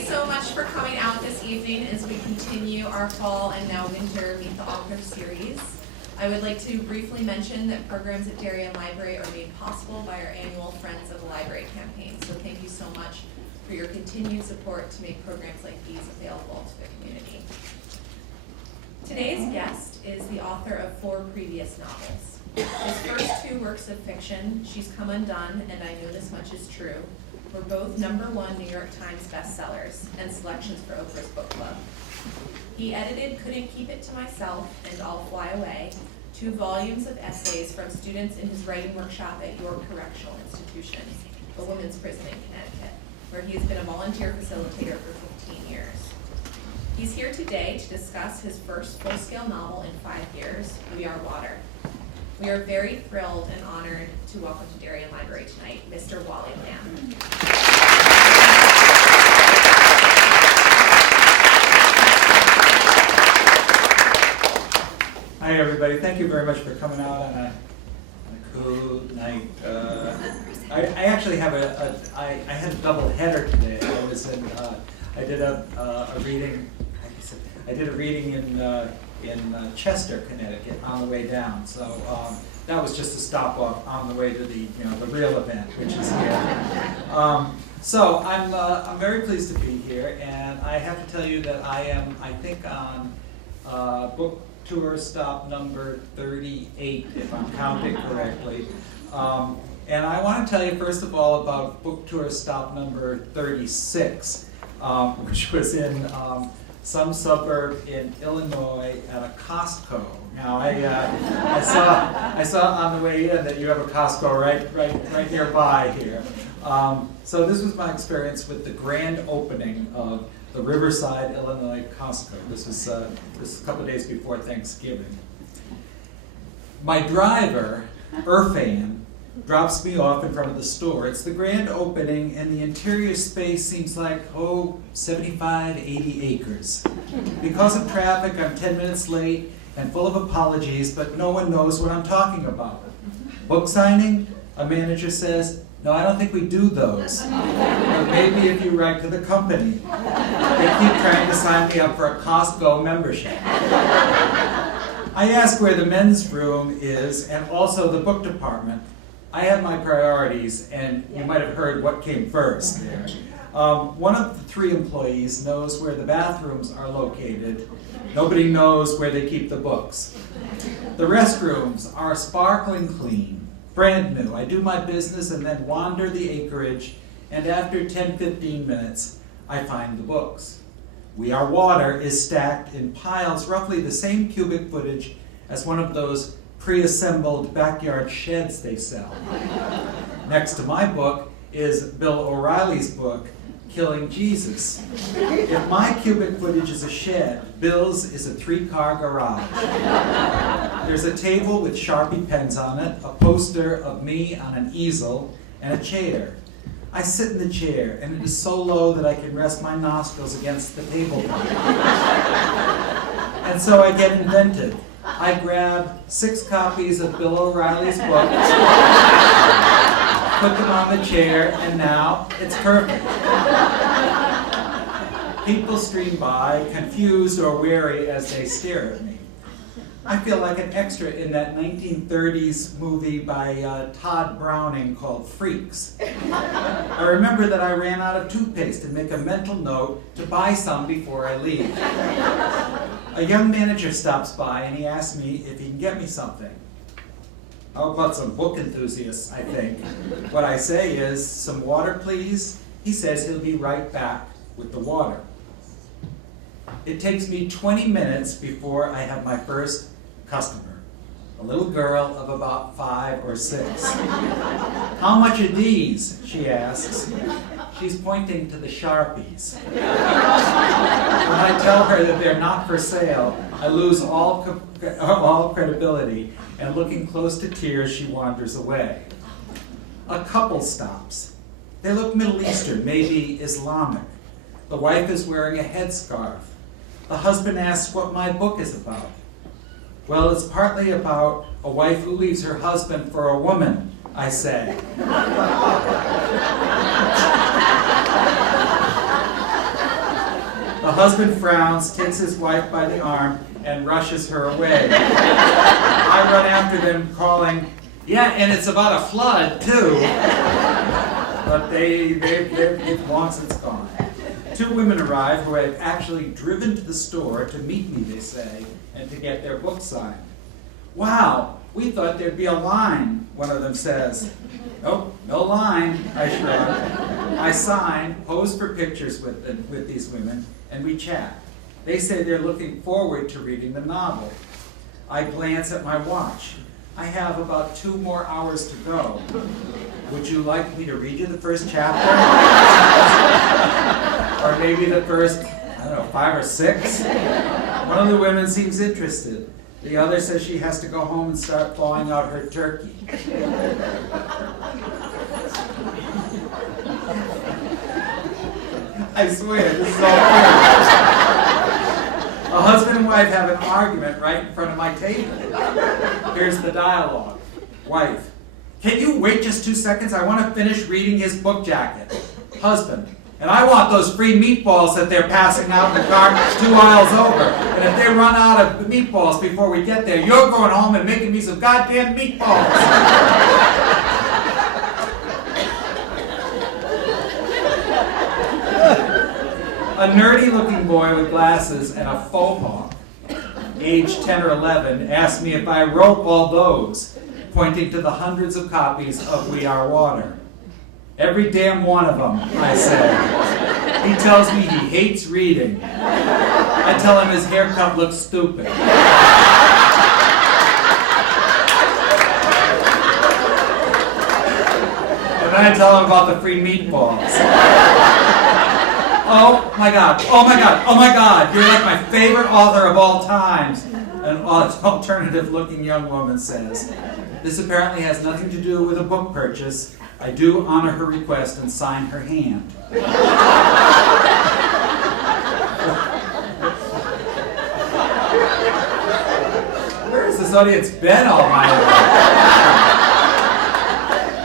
everybody so much for coming out this evening as we continue our fall and now winter Meet the Author series. I would like to briefly mention that programs at Darien Library are made possible by our annual Friends of the Library campaign. So thank you so much for your continued support to make programs like these available to the community. Today's guest is the author of 4 previous novels. His first 2 works of fiction, She's Come Undone and I Know This Much Is True, were both #1 New York Times bestsellers and selections for Oprah's book club. He edited Couldn't Keep It to Myself and I'll Fly Away, 2 volumes of essays from students in his writing workshop at York Correctional Institution, a women's prison in Connecticut, where he has been a volunteer facilitator for 15 years. He's here today to discuss his first full-scale novel in 5 years, We Are Water. We are very thrilled and honored to welcome to Darien Library tonight, Mr. Wally Lamb. Hi everybody, thank you very much for coming out on a cool night. I actually have I had a double header today. I was in, I did a reading, I did a reading in Chester, Connecticut on the way down. So that was just a stop off on the way to the real event, which is here. So I'm very pleased to be here, and I have to tell you that I think on book tour stop number 38, if I'm counting correctly. And I want to tell you first of all about book tour stop number 36, which was in some suburb in Illinois at a Costco. Now I saw on the way in that you have a Costco right nearby here. So this was my experience with the grand opening of the Riverside, Illinois Costco. This was a couple of days before Thanksgiving. My driver, Irfan, drops me off in front of the store. It's the grand opening, and the interior space seems like, 75, 80 acres. Because of traffic, I'm 10 minutes late and full of apologies, but no one knows what I'm talking about. Book signing? A manager says, no, I don't think we do those. But maybe if you write to the company. They keep trying to sign me up for a Costco membership. I ask where the men's room is and also the book department. I have my priorities, and you might have heard what came first there. One of the 3 employees knows where the bathrooms are located. Nobody knows where they keep the books. The restrooms are sparkling clean, brand new. I do my business and then wander the acreage, and after 10-15 minutes, I find the books. We Are Water is stacked in piles roughly the same cubic footage as one of those pre-assembled backyard sheds they sell. Next to my book is Bill O'Reilly's book, Killing Jesus. If my cubic footage is a shed, Bill's is a 3-car garage. There's a table with Sharpie pens on it, a poster of me on an easel, and a chair. I sit in the chair, and it is so low that I can rest my nostrils against the tabletop. And so I get inventive. I grab 6 copies of Bill O'Reilly's book, put them on the chair, and now it's perfect. People stream by, confused or wary as they stare at me. I feel like an extra in that 1930s movie by Todd Browning called Freaks. I remember that I ran out of toothpaste and make a mental note to buy some before I leave. A young manager stops by and he asks me if he can get me something. How about some book enthusiasts, I think. What I say is, some water please? He says he'll be right back with the water. It takes me 20 minutes before I have my first customer, a little girl of about 5 or 6. How much are these? She asks. She's pointing to the Sharpies. When I tell her that they're not for sale, I lose all credibility, and looking close to tears, she wanders away. A couple stops. They look Middle Eastern, maybe Islamic. The wife is wearing a headscarf. The husband asks what my book is about. Well, it's partly about a wife who leaves her husband for a woman, I say. husband frowns, takes his wife by the arm, and rushes her away. I run after them calling, "Yeah, and it's about a flood, too." But they've long since gone. Two women arrive who have actually driven to the store to meet me, they say, and to get their book signed. "Wow, we thought there'd be a line," one of them says. "Nope, no line," I shrug. I sign, pose for pictures with these women, and we chat. They say they're looking forward to reading the novel. I glance at my watch. I have about 2 more hours to go. "Would you like me to read you the first chapter?" Or maybe the first, 5 or 6? One of the women seems interested. The other says she has to go home and start thawing out her turkey. I swear, this is all weird. A husband and wife have an argument right in front of my table. Here's the dialogue. Wife: "Can you wait just 2 seconds? I want to finish reading his book jacket." Husband: "And I want those free meatballs that they're passing out in the car 2 aisles over. And if they run out of meatballs before we get there, you're going home and making me some goddamn meatballs." A nerdy-looking boy with glasses and a faux hawk, age 10 or 11, asked me if I wrote all those, pointing to the hundreds of copies of We Are Water. "Every damn one of them," I said. He tells me he hates reading. I tell him his haircut looks stupid. And then I tell him about the free meatballs. "Oh my God, oh my God, oh my God, you're like my favorite author of all times," an alternative-looking young woman says. This apparently has nothing to do with a book purchase. I do honor her request and sign her hand. Where has this audience been all my life?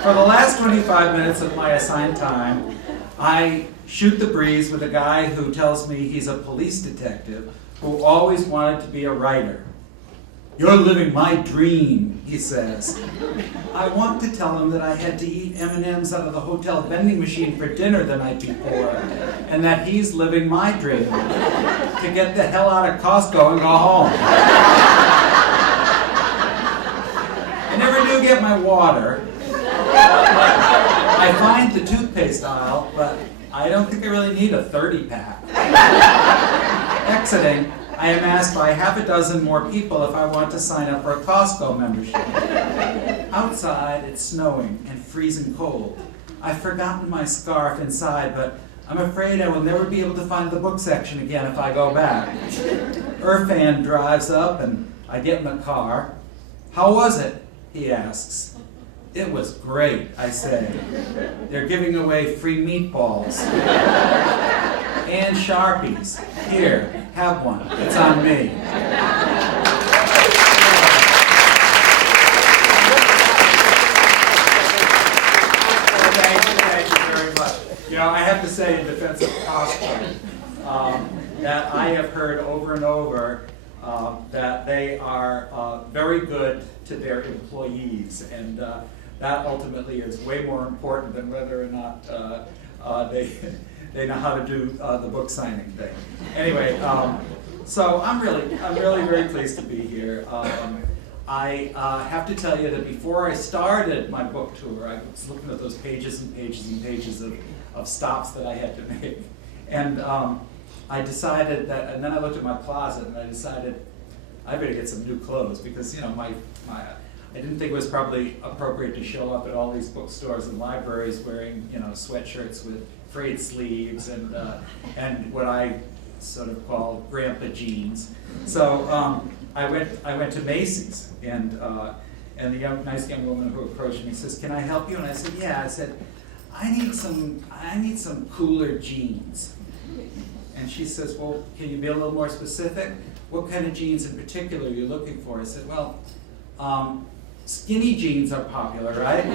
For the last 25 minutes of my assigned time, I shoot the breeze with a guy who tells me he's a police detective who always wanted to be a writer. "You're living my dream," he says. I want to tell him that I had to eat M&Ms out of the hotel vending machine for dinner the night before, and that he's living my dream, to get the hell out of Costco and go home. I never do get my water. I find the toothpaste aisle, but I don't think I really need a 30-pack. Exiting, I am asked by half a dozen more people if I want to sign up for a Costco membership. Outside, it's snowing and freezing cold. I've forgotten my scarf inside, but I'm afraid I will never be able to find the book section again if I go back. Irfan drives up and I get in the car. "How was it?" he asks. "It was great," I say. "They're giving away free meatballs. And Sharpies. Here, have one. It's on me." Thank you very much. I have to say in defense of Costco, that I have heard over and over that they are very good to their employees, and that ultimately is way more important than whether or not they know how to do the book signing thing. Anyway, so I'm really very pleased to be here. I have to tell you that before I started my book tour, I was looking at those pages and pages and pages of stops that I had to make, and I decided that, and then I looked at my closet and I decided I better get some new clothes, because I didn't think it was probably appropriate to show up at all these bookstores and libraries wearing sweatshirts with frayed sleeves and what I sort of call grandpa jeans. So I went to Macy's, and the nice young woman who approached me says, "Can I help you?" And I said, "Yeah." I said, I need some cooler jeans." And she says, "Well, can you be a little more specific? What kind of jeans in particular are you looking for?" I said, "Well, skinny jeans are popular, right?"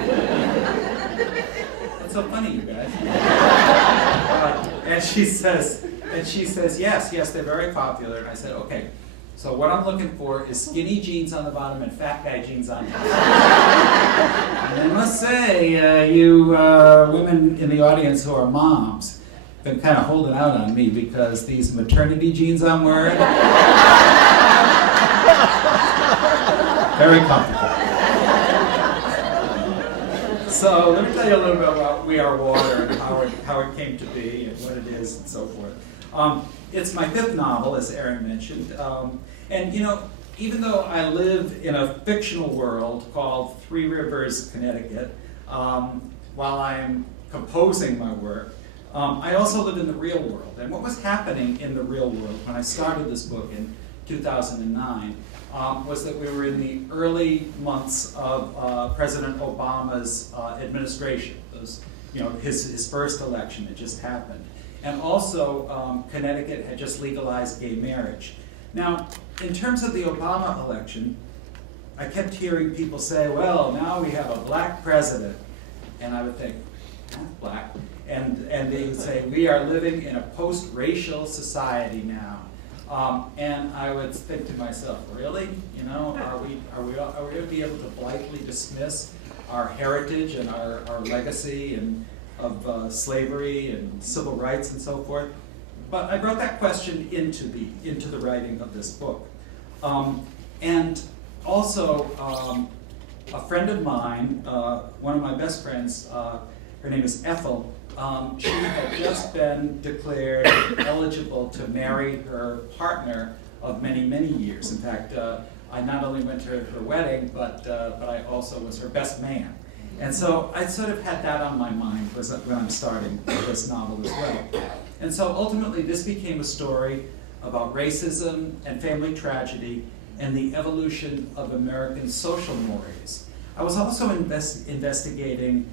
That's so funny, you guys. And she says, And she says, yes, they're very popular. And I said, okay, so what I'm looking for is skinny jeans on the bottom and fat guy jeans on top. And I must say, you women in the audience who are moms, been kind of holding out on me because these maternity jeans I'm wearing, very comfortable. So let me tell you a little bit about We Are Water and how it came to be and what it is and so forth. It's my 5th novel, as Erin mentioned. And you know, even though I live in a fictional world called Three Rivers, Connecticut, while I'm composing my work, I also live in the real world. And what was happening in the real world when I started this book in 2009 was that we were in the early months of President Obama's administration. Those, you know, his first election had just happened. And also, Connecticut had just legalized gay marriage. Now, in terms of the Obama election, I kept hearing people say, well, now we have a black president. And I would think, not black. And they would say, we are living in a post-racial society now. And I would think to myself, really? You know, are we going to be able to blithely dismiss our heritage and our legacy and of slavery and civil rights and so forth? But I brought that question into the writing of this book. And also, a friend of mine, one of my best friends, her name is Ethel, she had just been declared eligible to marry her partner of many, many years. In fact, I not only went to her wedding, but I also was her best man. And so I sort of had that on my mind when I'm starting this novel as well. And so ultimately this became a story about racism and family tragedy and the evolution of American social mores. I was also investigating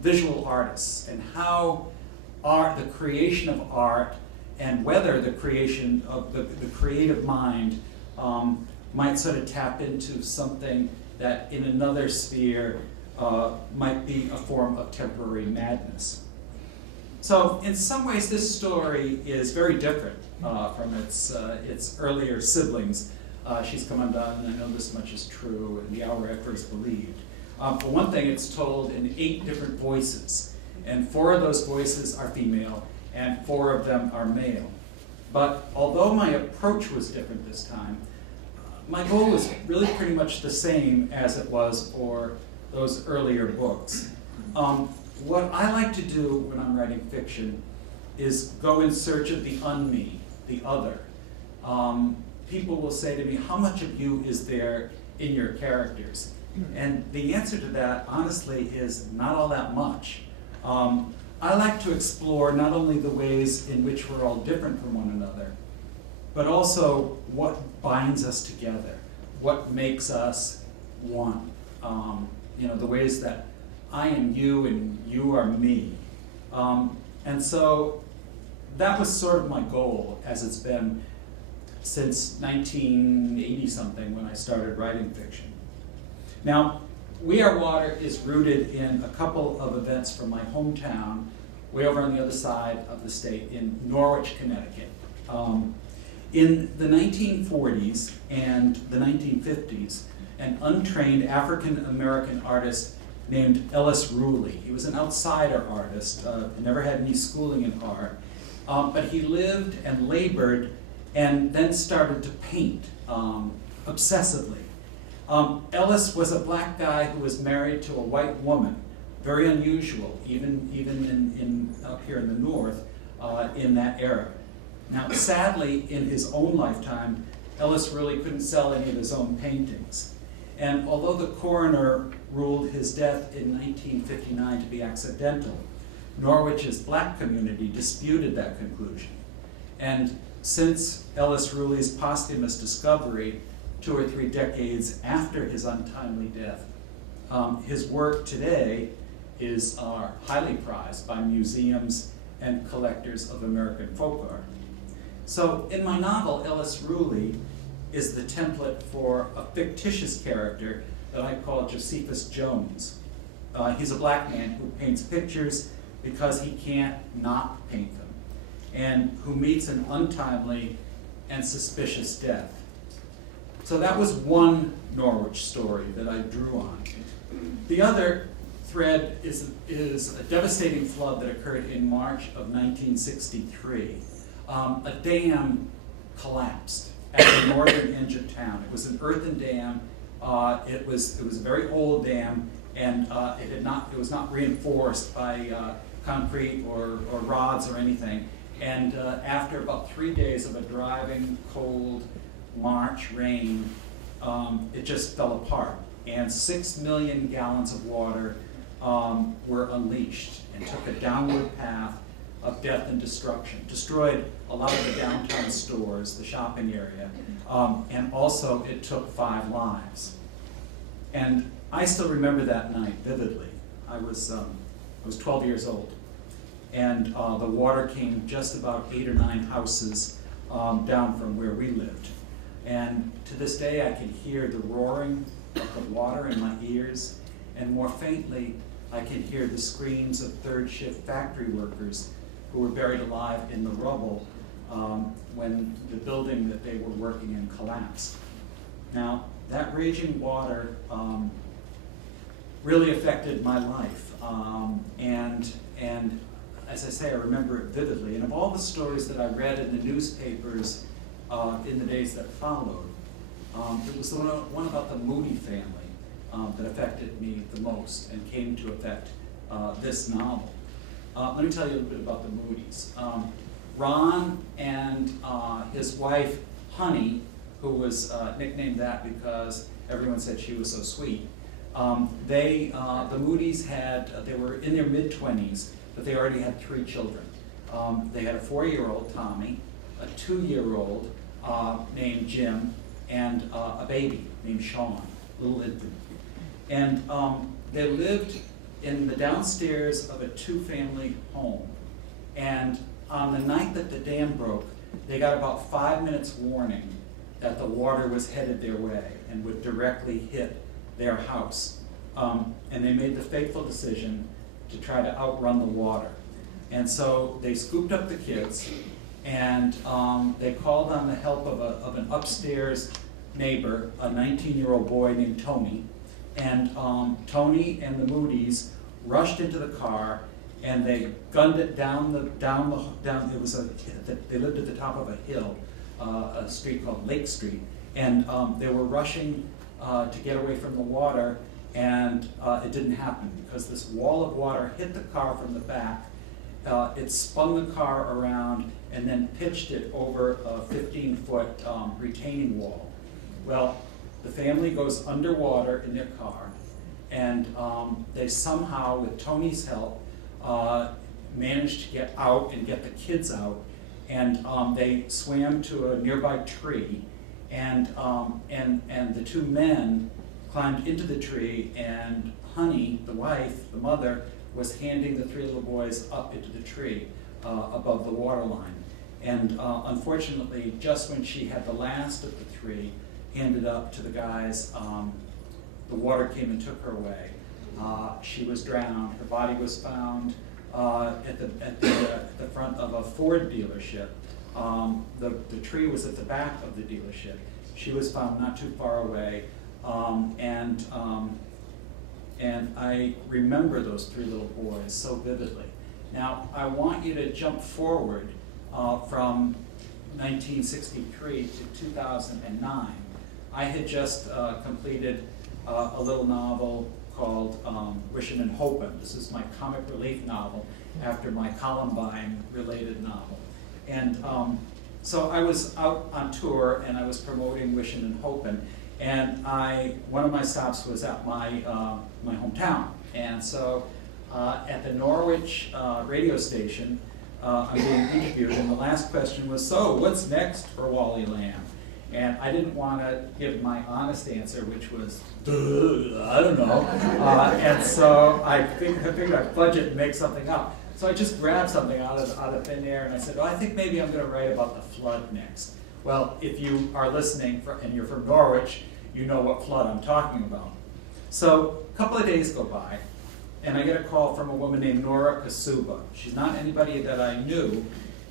visual artists and how the creation of art and whether the creation of the creative mind might sort of tap into something that in another sphere might be a form of temporary madness. So in some ways this story is very different from its earlier siblings. She's Come Undone, and I Know This Much Is True, and The Hour I First Believed. For one thing, it's told in 8 different voices, and 4 of those voices are female, and 4 of them are male. But although my approach was different this time, my goal was really pretty much the same as it was for those earlier books. What I like to do when I'm writing fiction is go in search of the un-me, the other. People will say to me, how much of you is there in your characters? And the answer to that, honestly, is not all that much. I like to explore not only the ways in which we're all different from one another, but also what binds us together, what makes us one. You know, the ways that I am you and you are me. And so that was sort of my goal, as it's been since 1980-something when I started writing fiction. Now, We Are Water is rooted in a couple of events from my hometown, way over on the other side of the state in Norwich, Connecticut. In the 1940s and the 1950s, an untrained African-American artist named Ellis Rooley. He was an outsider artist, never had any schooling in art, but he lived and labored and then started to paint obsessively. Ellis was a black guy who was married to a white woman, very unusual, even in up here in the North, in that era. Now, sadly, in his own lifetime, Ellis really couldn't sell any of his own paintings. And although the coroner ruled his death in 1959 to be accidental, Norwich's black community disputed that conclusion. And since Ellis Rooley's posthumous discovery, 2 or 3 decades after his untimely death, his work today is highly prized by museums and collectors of American folk art. So in my novel, Ellis Rooley is the template for a fictitious character that I call Josephus Jones. He's a black man who paints pictures because he can't not paint them. and who meets an untimely and suspicious death. So that was one Norwich story that I drew on. The other thread is a devastating flood that occurred in March of 1963. A dam collapsed at the northern edge of town. It was an earthen dam. It was a very old dam, and it was not reinforced by concrete or rods or anything. And after about 3 days of a driving, cold March rain, it just fell apart. And 6 million gallons of water were unleashed and took a downward path of death and destruction. Destroyed a lot of the downtown stores, the shopping area, and also it took 5 lives. And I still remember that night vividly. I was 12 years old, and the water came just about 8 or 9 houses down from where we lived. And to this day, I can hear the roaring of the water in my ears, and more faintly, I can hear the screams of third shift factory workers who were buried alive in the rubble when the building that they were working in collapsed. Now, that raging water really affected my life, and as I say, I remember it vividly. And of all the stories that I read in the newspapers in the days that followed, it was the one about the Moody family that affected me the most and came to affect this novel. Let me tell you a little bit about the Moodys. Ron and his wife, Honey, who was nicknamed that because everyone said she was so sweet. The Moodys they were in their mid-20s, but they already had 3 children. They had a 4-year-old, Tommy, a 2-year-old named Jim, and a baby named Sean, little infant. And they lived in the downstairs of a 2-family home. And on the night that the dam broke, they got about 5 minutes warning that the water was headed their way and would directly hit their house. And they made the fateful decision to try to outrun the water. And so they scooped up the kids, and they called on the help of an upstairs neighbor, a 19-year-old boy named Tony. And Tony and the Moodys rushed into the car, and they gunned it down. It was they lived at the top of a hill, a street called Lake Street, and they were rushing to get away from the water, and it didn't happen because this wall of water hit the car from the back. It spun the car around and then pitched it over a 15-foot retaining wall. Well, the family goes underwater in their car, and they somehow, with Tony's help, managed to get out and get the kids out, and they swam to a nearby tree, and the 2 men climbed into the tree, and Honey, the wife, the mother, was handing the 3 little boys up into the tree above the water line. And unfortunately, just when she had the last of the 3 handed up to the guys, the water came and took her away. She was drowned. Her body was found at the front of a Ford dealership. The tree was at the back of the dealership. She was found not too far away, and I remember those 3 little boys so vividly. Now, I want you to jump forward from 1963 to 2009. I had just completed a little novel called Wishin' and Hopin'. This is my comic relief novel after my Columbine-related novel. And so I was out on tour, and I was promoting Wishin' and Hopin', and one of my stops was at my hometown. And so at the Norwich radio station, I'm being interviewed, and the last question was, "So, what's next for Wally Lamb?" And I didn't want to give my honest answer, which was, I don't know. And so I figured I'd budget and make something up. So I just grabbed something out of thin air, and I said, "Oh, I think maybe I'm going to write about the flood next." Well, if you are listening and you're from Norwich, you know what flood I'm talking about. So a couple of days go by, and I get a call from a woman named Nora Kasuba. She's not anybody that I knew,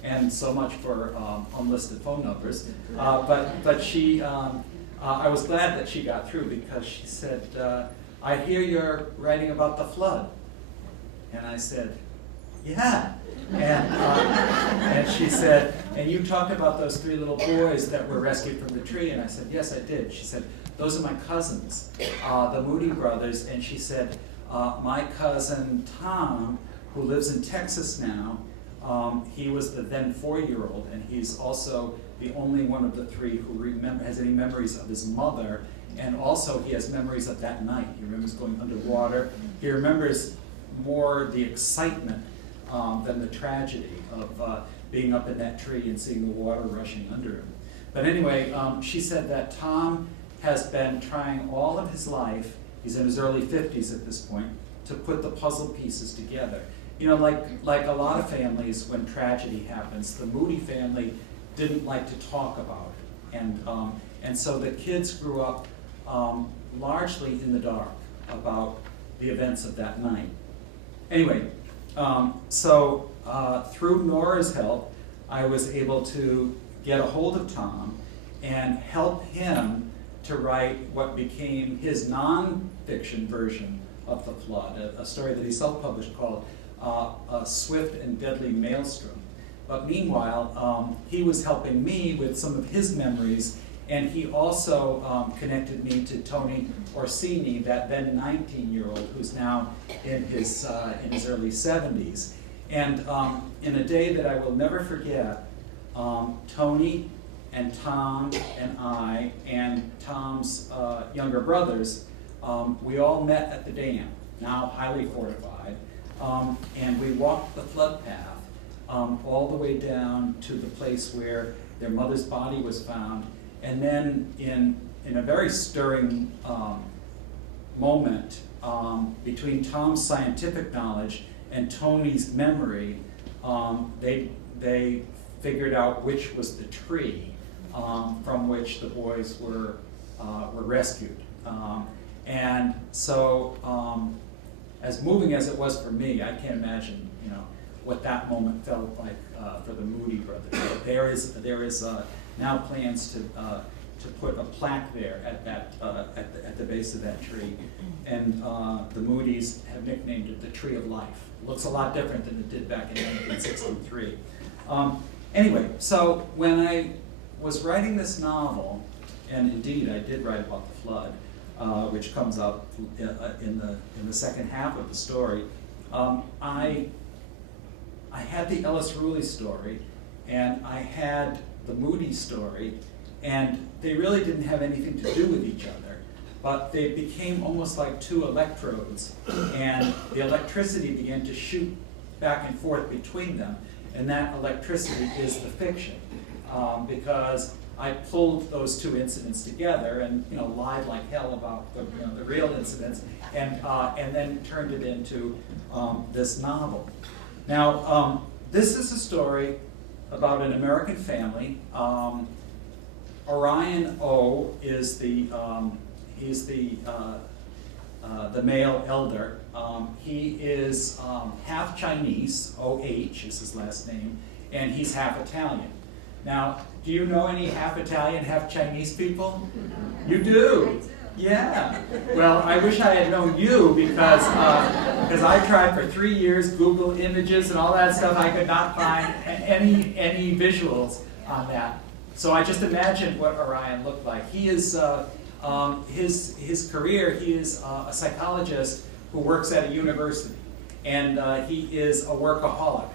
and so much for unlisted phone numbers. But she, I was glad that she got through because she said, I hear you're writing about the flood. And I said, yeah. And she said, and you talked about those 3 little boys that were rescued from the tree. And I said, yes, I did. She said, those are my cousins, the Moody brothers. And she said, my cousin Tom, who lives in Texas now, he was the then 4-year-old, and he's also the only one of the 3 who has any memories of his mother. And also he has memories of that night. He remembers going underwater. He remembers more the excitement than the tragedy of being up in that tree and seeing the water rushing under him. But anyway, she said that Tom has been trying all of his life, he's in his early 50s at this point, to put the puzzle pieces together. You know, like a lot of families, when tragedy happens, the Moody family didn't like to talk about it. And so the kids grew up largely in the dark about the events of that night. Anyway, so through Nora's help, I was able to get a hold of Tom and help him to write what became his non-fiction version of the flood, a story that he self-published called A Swift and Deadly Maelstrom. But meanwhile, he was helping me with some of his memories, and he also connected me to Tony Orsini, that then 19-year-old who's now in his early 70s. And in a day that I will never forget, Tony and Tom and I and Tom's younger brothers, we all met at the dam, now highly fortified, and we walked the flood path all the way down to the place where their mother's body was found. And then in a very stirring moment between Tom's scientific knowledge and Tony's memory, they figured out which was the tree from which the boys were rescued. And so, as moving as it was for me, I can't imagine, what that moment felt like for the Moody brothers. There is now plans to put a plaque there at the base of that tree, and the Moody's have nicknamed it the Tree of Life. It looks a lot different than it did back in 1963. Anyway, so when I was writing this novel, and indeed I did write about the flood, which comes up in the second half of the story, I had the Ellis Ruley story, and I had the Moody story, and they really didn't have anything to do with each other, but they became almost like 2 electrodes, and the electricity began to shoot back and forth between them, and that electricity is the fiction, because I pulled those 2 incidents together and lied like hell about the real incidents, and then turned it into this novel. Now, this is a story about an American family. Orion O is the male elder. He is half Chinese, O-H is his last name, and he's half Italian. Now, do you know any half Italian, half Chinese people? You do? I do. Yeah. Well, I wish I had known you because I tried for 3 years, Google images and all that stuff. I could not find any visuals on that. So I just imagined what Orion looked like. He is his career. He is a psychologist who works at a university, and he is a workaholic.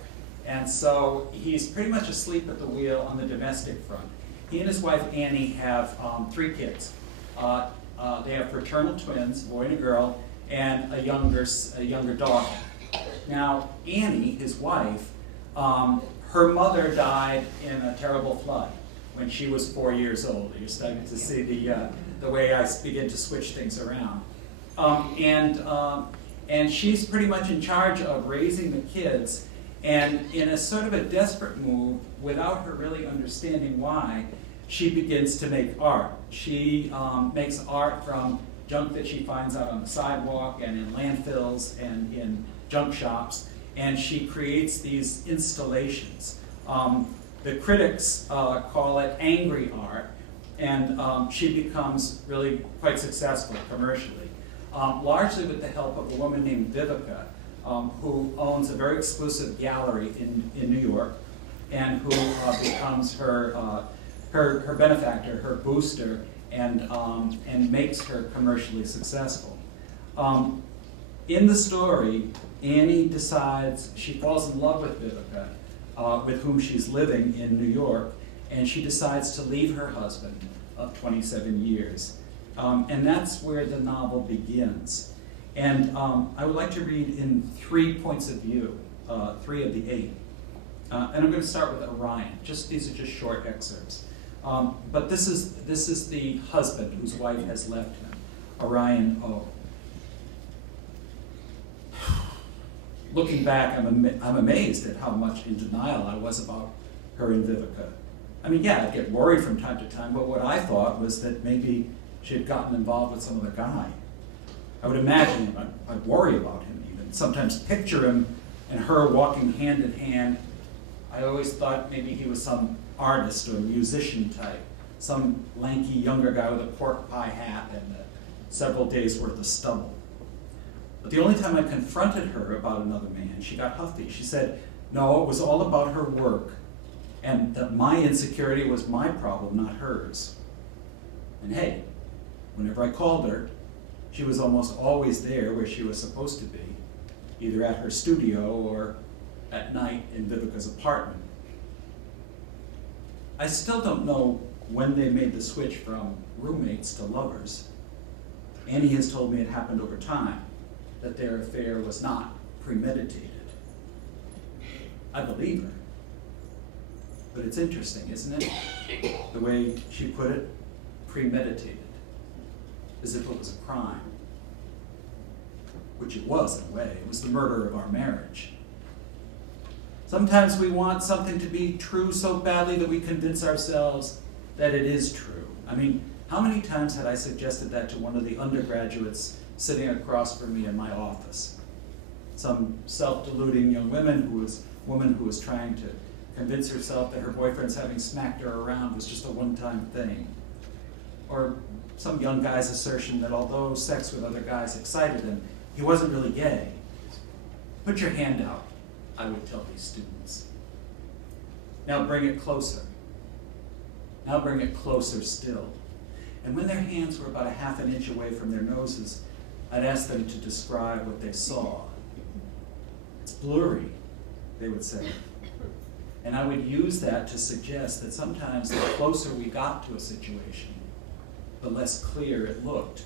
And so he's pretty much asleep at the wheel on the domestic front. He and his wife Annie have 3 kids. They have fraternal twins, a boy and a girl, and a younger daughter. Now, Annie, his wife, her mother died in a terrible flood when she was 4 years old. You're starting to see the way I begin to switch things around. And she's pretty much in charge of raising the kids. And in a sort of a desperate move, without her really understanding why, she begins to make art. She makes art from junk that she finds out on the sidewalk and in landfills and in junk shops, and she creates these installations The critics call it angry art, and she becomes really quite successful commercially, largely with the help of a woman named Vivica, who owns a very exclusive gallery in New York, and who becomes her benefactor, her booster, and makes her commercially successful. In the story, Annie decides she falls in love with Vivica, with whom she's living in New York, and she decides to leave her husband of 27 years. And that's where the novel begins. And I would like to read in 3 points of view, 3 of the 8. And I'm going to start with Orion. These are just short excerpts. But this is the husband whose wife has left him, Orion O. Looking back, I'm amazed at how much in denial I was about her and Vivica. I mean, yeah, I'd get worried from time to time, but what I thought was that maybe she had gotten involved with some other guy. I would imagine him, I'd worry about him even, sometimes picture him and her walking hand in hand. I always thought maybe he was some artist or musician type, some lanky younger guy with a pork pie hat and several days worth of stubble. But the only time I confronted her about another man, she got huffy. She said, no, it was all about her work, and that my insecurity was my problem, not hers. And hey, whenever I called her, she was almost always there where she was supposed to be, either at her studio or at night in Vivica's apartment. I still don't know when they made the switch from roommates to lovers. Annie has told me it happened over time, that their affair was not premeditated. I believe her. But it's interesting, isn't it? The way she put it, premeditated, as if it was a crime. Which it was in a way. It was the murder of our marriage. Sometimes we want something to be true so badly that we convince ourselves that it is true. I mean, how many times had I suggested that to one of the undergraduates sitting across from me in my office? Some self-deluding young woman who was trying to convince herself that her boyfriend's having smacked her around was just a one-time thing. Or some young guy's assertion that although sex with other guys excited him, he wasn't really gay. Put your hand out, I would tell these students. Now bring it closer. Now bring it closer still. And when their hands were about a half an inch away from their noses, I'd ask them to describe what they saw. It's blurry, they would say. And I would use that to suggest that sometimes the closer we got to a situation, the less clear it looked.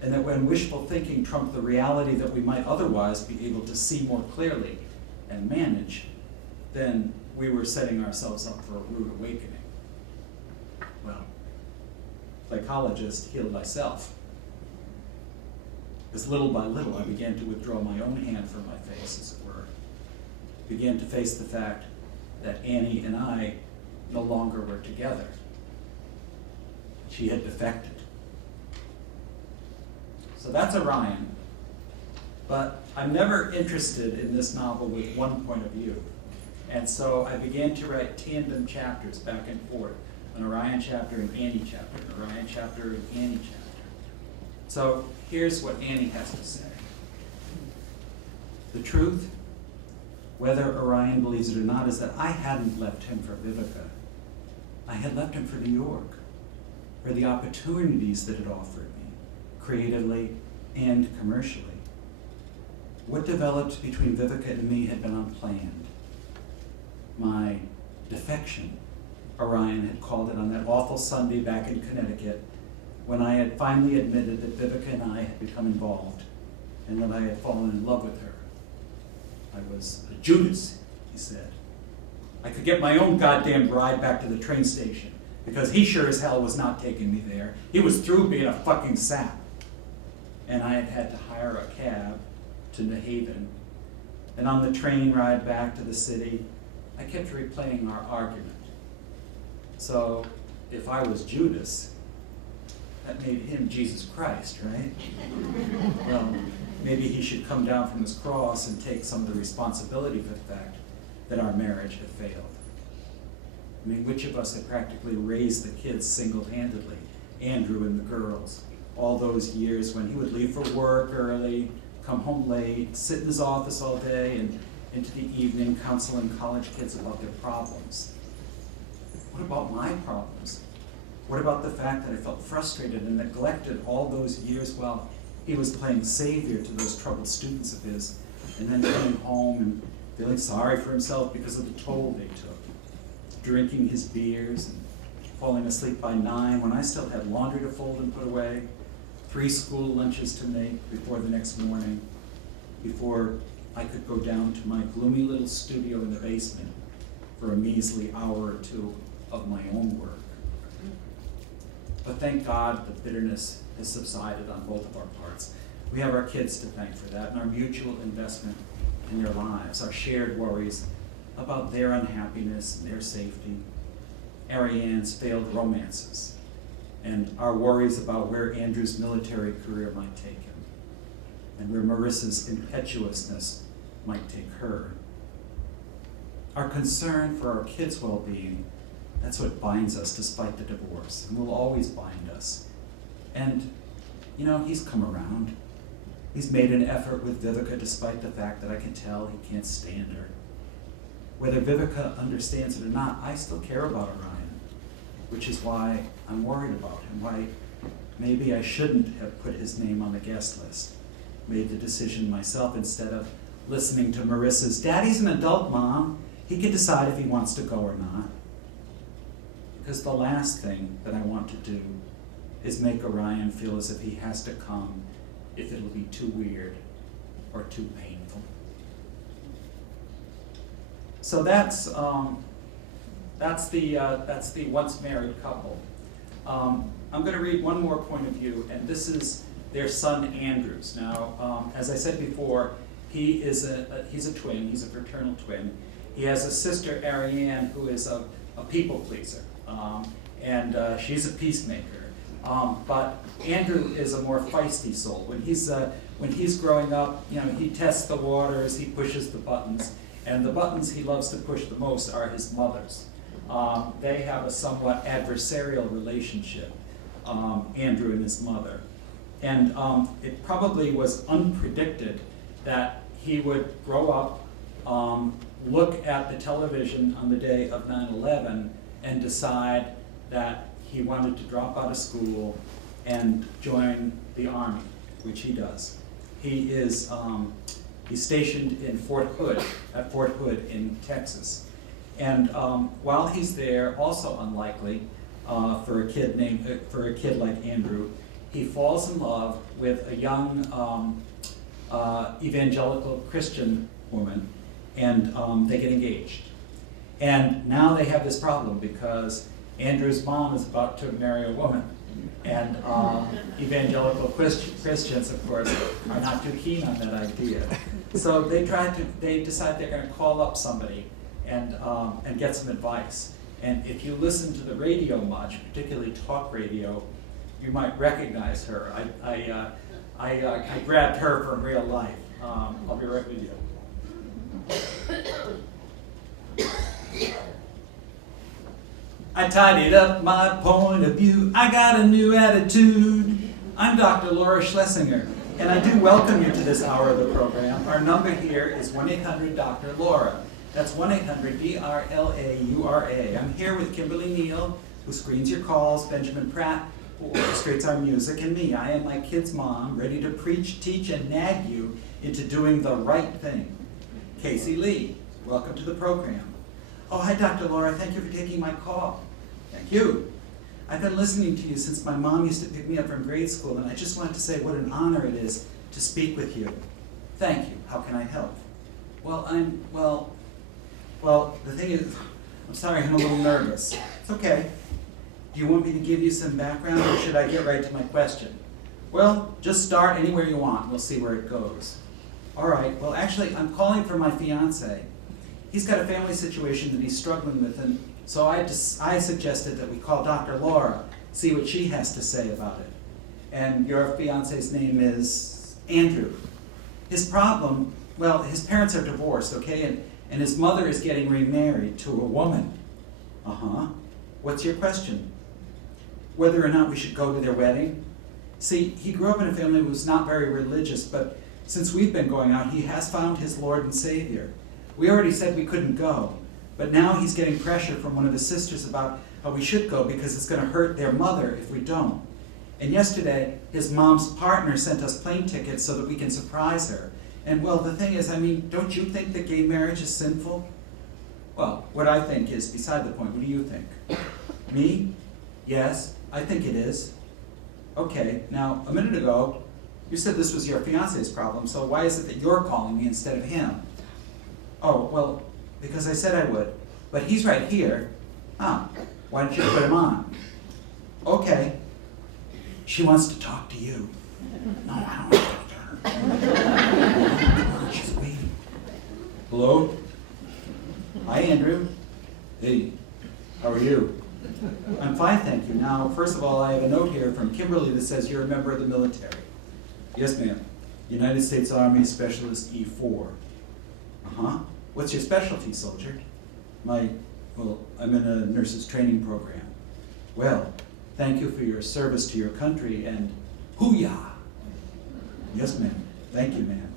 And that when wishful thinking trumped the reality that we might otherwise be able to see more clearly and manage, then we were setting ourselves up for a rude awakening. Well, psychologist, heal thyself. As little by little, I began to withdraw my own hand from my face, as it were. Began to face the fact that Annie and I no longer were together. She had defected. So that's Orion. But I'm never interested in this novel with one point of view. And so I began to write tandem chapters back and forth, an Orion chapter, an Annie chapter, an Orion chapter, an Annie chapter. So here's what Annie has to say. The truth, whether Orion believes it or not, is that I hadn't left him for Vivica. I had left him for New York, for the opportunities that it offered me, creatively and commercially. What developed between Vivica and me had been unplanned. My defection, Orion had called it on that awful Sunday back in Connecticut, when I had finally admitted that Vivica and I had become involved, and that I had fallen in love with her. I was a Judas, he said. I could get my own goddamn ride back to the train station, because he sure as hell was not taking me there. He was through being a fucking sap. And I had had to hire a cab to New Haven. And on the train ride back to the city, I kept replaying our argument. So, if I was Judas, that made him Jesus Christ, right? Well, maybe he should come down from his cross and take some of the responsibility for the fact that our marriage had failed. I mean, which of us had practically raised the kids single-handedly, Andrew and the girls, all those years when he would leave for work early, come home late, sit in his office all day, and into the evening counseling college kids about their problems. What about my problems? What about the fact that I felt frustrated and neglected all those years while he was playing savior to those troubled students of his, and then coming home and feeling sorry for himself because of the toll they took, drinking his beers and falling asleep by 9 when I still had laundry to fold and put away, 3 school lunches to make before the next morning, before I could go down to my gloomy little studio in the basement for a measly hour or 2 of my own work. But thank God the bitterness has subsided on both of our parts. We have our kids to thank for that, and our mutual investment in their lives, our shared worries about their unhappiness and their safety, Ariane's failed romances, and our worries about where Andrew's military career might take him, and where Marissa's impetuousness might take her. Our concern for our kids' well-being, that's what binds us despite the divorce, and will always bind us. And, you know, he's come around. He's made an effort with Vivica despite the fact that I can tell he can't stand her. Whether Vivica understands it or not, I still care about Orion, which is why I'm worried about him, why maybe I shouldn't have put his name on the guest list, made the decision myself instead of listening to Marissa's, "Daddy's an adult, Mom. He can decide if he wants to go or not." Because the last thing that I want to do is make Orion feel as if he has to come if it'll be too weird or too painful. So that's the once married couple. I'm going to read one more point of view, and this is their son Andrew's. Now, as I said before, he's a twin. He's a fraternal twin. He has a sister Ariane who is a people pleaser, and she's a peacemaker. But Andrew is a more feisty soul. When he's growing up, you know, he tests the waters, he pushes the buttons, and the buttons he loves to push the most are his mother's. They have a somewhat adversarial relationship, Andrew and his mother. And it probably was unpredicted that he would grow up, look at the television on the day of 9/11 and decide that he wanted to drop out of school and join the Army, which he does. He's stationed in Fort Hood in Texas. And while he's there, also unlikely for a kid like Andrew, he falls in love with a young evangelical Christian woman, and they get engaged. And now they have this problem because Andrew's mom is about to marry a woman, and evangelical Christians, of course, are not too keen on that idea. So they decide they're going to call up somebody and get some advice. And if you listen to the radio much, particularly talk radio, you might recognize her. I grabbed her from real life. I'll be right with you. I tidied up my point of view. I got a new attitude. I'm Dr. Laura Schlesinger, and I do welcome you to this hour of the program. Our number here is 1-800-DR-LAURA. That's 1-800-DRLAURA. I'm here with Kimberly Neal, who screens your calls, Benjamin Pratt, who orchestrates our music, and me. I am my kid's mom, ready to preach, teach, and nag you into doing the right thing. Casey Lee, welcome to the program. Oh, hi, Dr. Laura. Thank you for taking my call. Thank you. I've been listening to you since my mom used to pick me up from grade school, and I just wanted to say what an honor it is to speak with you. Thank you. How can I help? Well, the thing is, I'm sorry, I'm a little nervous. It's okay. Do you want me to give you some background, or should I get right to my question? Well, just start anywhere you want. We'll see where it goes. All right. Well, actually, I'm calling for my fiance. He's got a family situation that he's struggling with, and so I suggested that we call Dr. Laura, see what she has to say about it. And your fiance's name is Andrew. His problem, well, his parents are divorced, okay, and his mother is getting remarried to a woman. Uh-huh. What's your question? Whether or not we should go to their wedding? See, he grew up in a family who was not very religious, but since we've been going out, he has found his Lord and Savior. We already said we couldn't go, but now he's getting pressure from one of his sisters about how we should go because it's going to hurt their mother if we don't. And yesterday, his mom's partner sent us plane tickets so that we can surprise her. And well, the thing is, I mean, don't you think that gay marriage is sinful? Well, what I think is beside the point. What do you think? Me? Yes, I think it is. Okay, now, a minute ago, you said this was your fiancé's problem, so why is it that you're calling me instead of him? Oh, well, because I said I would. But he's right here. Ah, why don't you put him on? Okay. She wants to talk to you. No, I don't want to talk to her. Come on, she's waiting. Hello? Hi, Andrew. Hey, how are you? I'm fine, thank you. Now, first of all, I have a note here from Kimberly that says you're a member of the military. Yes, ma'am. United States Army Specialist E4. Uh-huh. What's your specialty, soldier? Well, I'm in a nurse's training program. Well, thank you for your service to your country and hoo-yah. Yes, ma'am. Thank you, ma'am.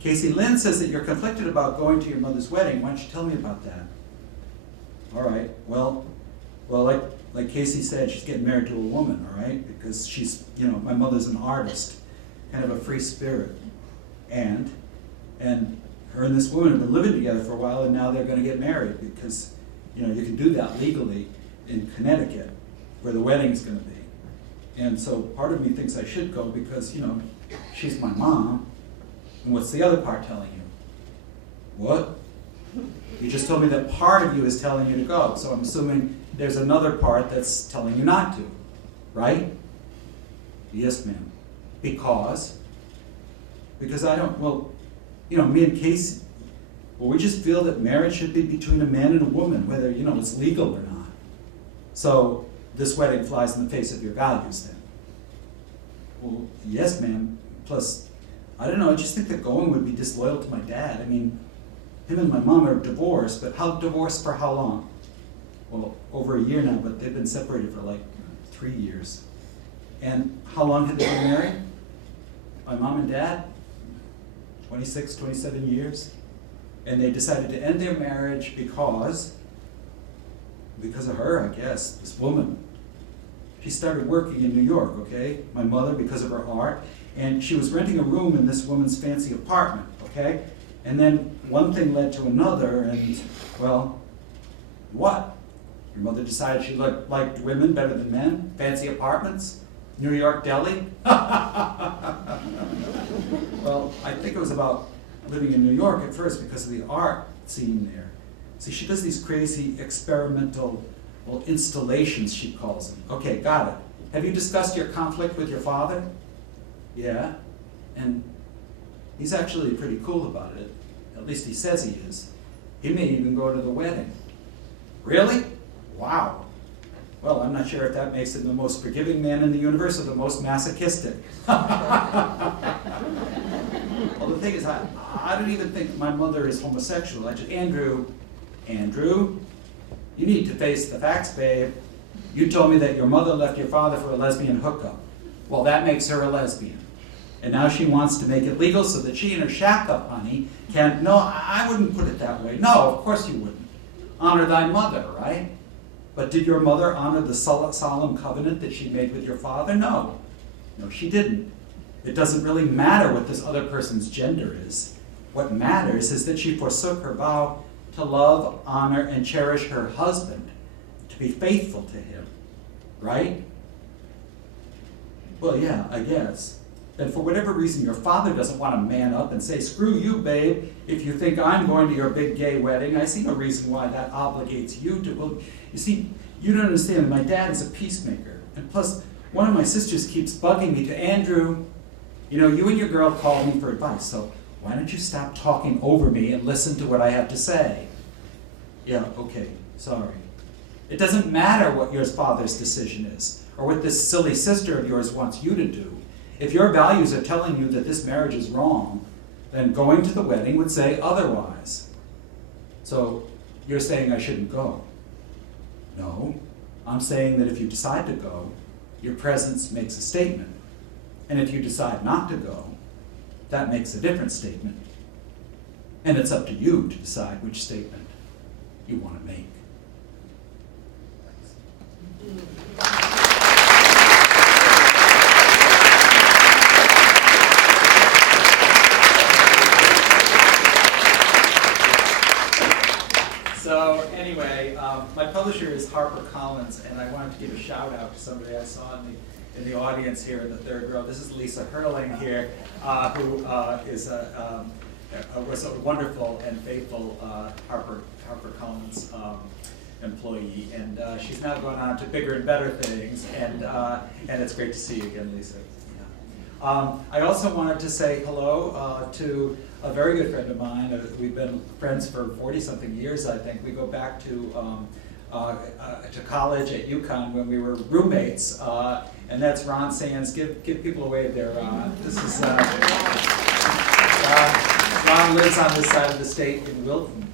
Casey Lynn says that you're conflicted about going to your mother's wedding. Why don't you tell me about that? All right. Well, like Casey said, she's getting married to a woman, all right? Because she's, my mother's an artist, kind of a free spirit. And her and this woman have been living together for a while, and now they're going to get married because, you can do that legally in Connecticut, where the wedding's going to be. And so part of me thinks I should go because, she's my mom. And what's the other part telling you? What? You just told me that part of you is telling you to go, so I'm assuming there's another part that's telling you not to, right? Yes, ma'am. Because I don't, me and Casey, we just feel that marriage should be between a man and a woman, whether, it's legal or not. So this wedding flies in the face of your values then. Well, yes, ma'am. Plus, I don't know, I just think that going would be disloyal to my dad. I mean, him and my mom are divorced, but divorced for how long? Well, over a year now, but they've been separated for like 3 years. And how long had they been married? My mom and dad? 26, 27 years. And they decided to end their marriage because of her, I guess, this woman. She started working in New York, okay? My mother, because of her art. And she was renting a room in this woman's fancy apartment, okay? And then one thing led to another, and, well, what? Your mother decided she liked women better than men? Fancy apartments? New York deli? Well, I think it was about living in New York at first because of the art scene there. See, she does these crazy experimental, installations, she calls them. Okay, got it. Have you discussed your conflict with your father? Yeah, and he's actually pretty cool about it. At least he says he is. He may even go to the wedding. Really? Wow. Well, I'm not sure if that makes him the most forgiving man in the universe or the most masochistic. Well, the thing is, I don't even think my mother is homosexual. Andrew, you need to face the facts, babe. You told me that your mother left your father for a lesbian hookup. Well, that makes her a lesbian. And now she wants to make it legal so that she and her shack-up honey can... No, I wouldn't put it that way. No, of course you wouldn't. Honor thy mother, right? But did your mother honor the solemn covenant that she made with your father? No. No, she didn't. It doesn't really matter what this other person's gender is. What matters is that she forsook her vow to love, honor, and cherish her husband, to be faithful to him. Right? Well, yeah, I guess. And for whatever reason, your father doesn't want to man up and say, screw you, babe, if you think I'm going to your big gay wedding. I see no reason why that obligates you to. Well, you see, you don't understand. My dad is a peacemaker. And plus, one of my sisters keeps bugging me to, Andrew, you and your girl called me for advice, so why don't you stop talking over me and listen to what I have to say? Yeah, okay, sorry. It doesn't matter what your father's decision is, or what this silly sister of yours wants you to do. If your values are telling you that this marriage is wrong, then going to the wedding would say otherwise. So you're saying I shouldn't go? No, I'm saying that if you decide to go, your presence makes a statement. And if you decide not to go, that makes a different statement. And it's up to you to decide which statement you want to make. So anyway, my publisher is HarperCollins, and I wanted to give a shout out to somebody I saw in the audience here in the third row. This is Lisa Hurling here, who was a wonderful and faithful HarperCollins employee, and she's now going on to bigger and better things, and it's great to see you again, Lisa. Yeah. I also wanted to say hello to a very good friend of mine. We've been friends for 40-something years, I think. We go back to college at UConn when we were roommates, and that's Ron Sands. Give people a wave there, Ron. This is Ron lives on this side of the state in Wilton.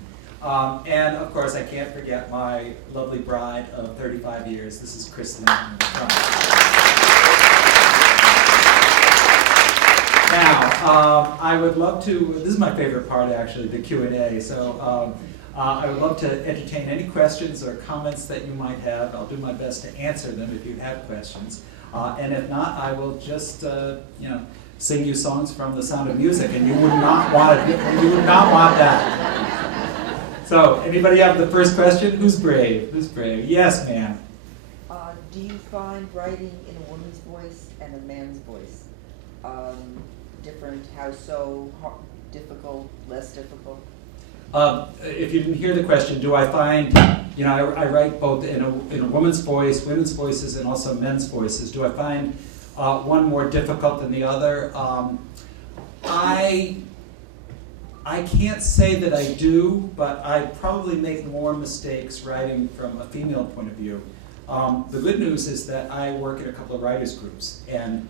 And of course, I can't forget my lovely bride of 35 years. This is Kristen. Now, I would love to, this is my favorite part actually, the Q&A. So I would love to entertain any questions or comments that you might have. I'll do my best to answer them if you have questions. And if not, I will just, sing you songs from The Sound of Music, and you would not want that. So, anybody have the first question? Who's brave? Who's brave? Yes, ma'am. Do you find writing in a woman's voice and a man's voice different? How so? Difficult? Less difficult? If you didn't hear the question, do I find, I write both in a woman's voice, women's voices, and also men's voices. Do I find one more difficult than the other? I can't say that I do, but I probably make more mistakes writing from a female point of view. The good news is that I work in a couple of writers groups, and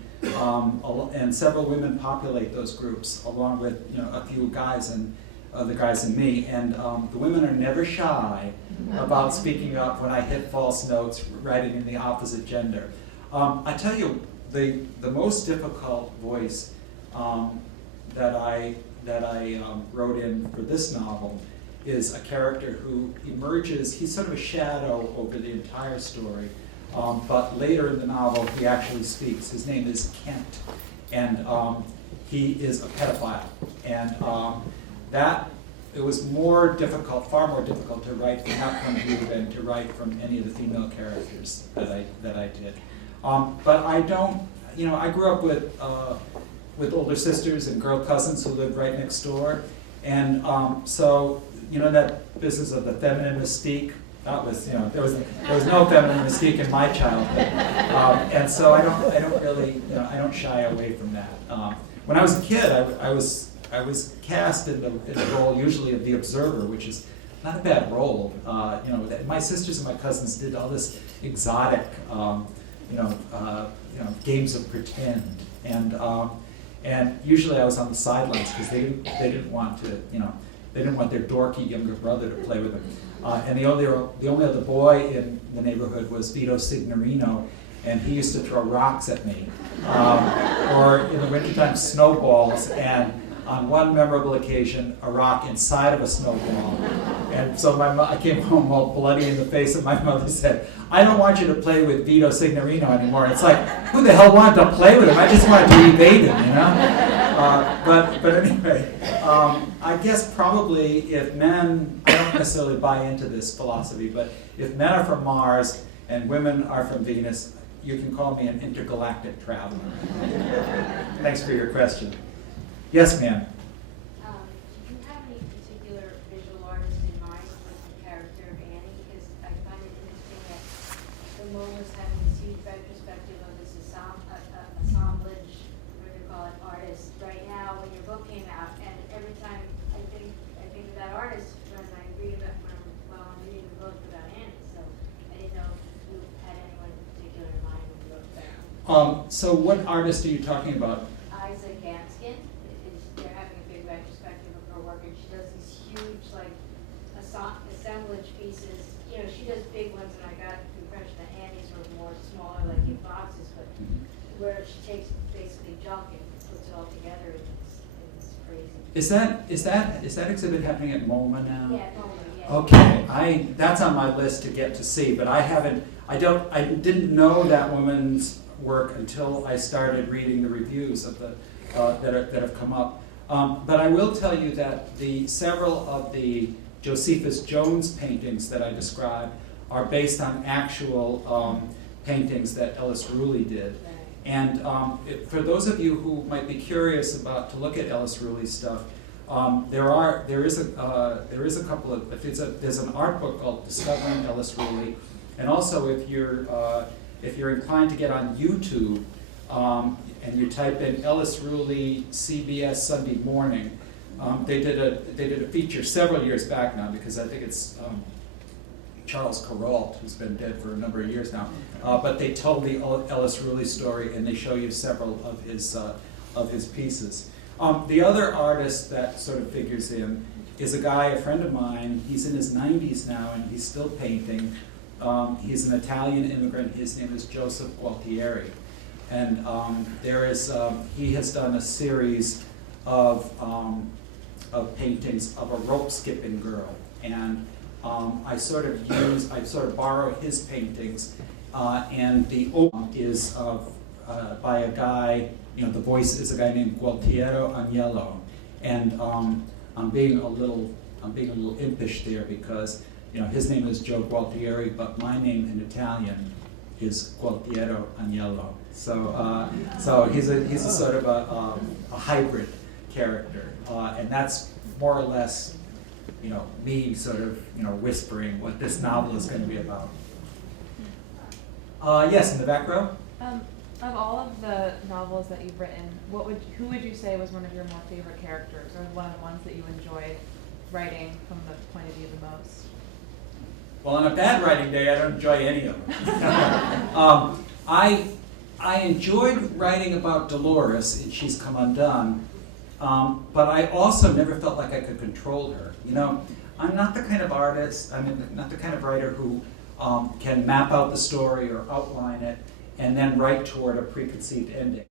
several women populate those groups along with a few guys and the guys and me, and the women are never shy about speaking up when I hit false notes, writing in the opposite gender. I tell you, the most difficult voice that I wrote in for this novel is a character who emerges. He's sort of a shadow over the entire story, but later in the novel he actually speaks. His name is Kent, and he is a pedophile, and it was far more difficult to write from that point of view than to write from any of the female characters that I did. But I don't, I grew up with older sisters and girl cousins who lived right next door, and so that business of the feminine mystique. That was, there was no feminine mystique in my childhood, and so I don't really, I don't shy away from that. When I was a kid, I was cast in the role usually of the observer, which is not a bad role. My sisters and my cousins did all this exotic, games of pretend, and usually I was on the sidelines because they didn't want their dorky younger brother to play with them. And the only other boy in the neighborhood was Vito Signorino, and he used to throw rocks at me, or in the wintertime snowballs, and on one memorable occasion, a rock inside of a snowball. And so I came home all bloody in the face, and my mother said, "I don't want you to play with Vito Signorino anymore." It's like, who the hell wanted to play with him? I just wanted to evade him, But anyway, I guess probably if men, I don't necessarily buy into this philosophy, but if men are from Mars and women are from Venus, you can call me an intergalactic traveler. Thanks for your question. Yes, ma'am. Do you have any particular visual artist in mind with the character of Annie? Because I find it interesting that the MoMA is having this huge retrospective of this assemblage, what do you call it, artist right now when your book came out, and every time I think of that artist when I read about while I'm reading the book about Annie. So I didn't know if you had anyone in particular in mind when you wrote that. So what artist are you talking about? Isaac Anskin. They're having a big retrospective of her work, and she does these huge, like, you know, she does big ones, and I got the impression that Annie's were more smaller, like in boxes, but where she takes basically junk and puts it all together, and it's crazy. Is that exhibit happening at MoMA now? Yeah, totally, yeah. Okay, that's on my list to get to see, but I didn't know that woman's work until I started reading the reviews of the, that have come up. But I will tell you that several of the Josephus Jones paintings that I described are based on actual paintings that Ellis Ruley did. And for those of you who might be curious to look at Ellis Ruley's stuff, there is a couple of, there's an art book called Discovering Ellis Ruley, and also if you're inclined to get on YouTube and you type in Ellis Ruley CBS Sunday Morning, they did a feature several years back now, because I think it's Charles Kuralt, who's been dead for a number of years now, but they told the Ellis Ruley story, and they show you several of his pieces. The other artist that sort of figures in is a guy, a friend of mine. He's in his 90s now, and he's still painting. He's an Italian immigrant. His name is Joseph Gualtieri, and he has done a series of paintings of a rope skipping girl, and I sort of borrow his paintings, and the opening is by a guy. The voice is a guy named Gualtiero Agnello, and I'm being a little impish there, because his name is Joe Gualtieri, but my name in Italian is Gualtiero Agnello. So he's a sort of a hybrid character, and that's more or less me sort of whispering what this novel is going to be about. Yes, in the back row. Of all of the novels that you've written, who would you say was one of your more favorite characters, or one of the ones that you enjoyed writing from the point of view the most? Well, on a bad writing day, I don't enjoy any of them. I enjoyed writing about Dolores in She's Come Undone, but I also never felt like I could control her. I'm not the kind of artist, not the kind of writer who can map out the story or outline it and then write toward a preconceived ending.